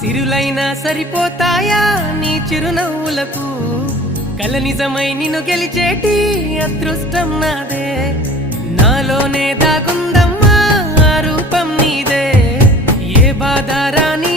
సిరులైనా సరిపోతాయా నీ చిరునవ్వులకు కల నిజమై నిన్ను గెలిచేటి అదృష్టం నాదే నాలోనే దాగుందమ్మా ఆ రూపం నీదే ఏ బాధ రాని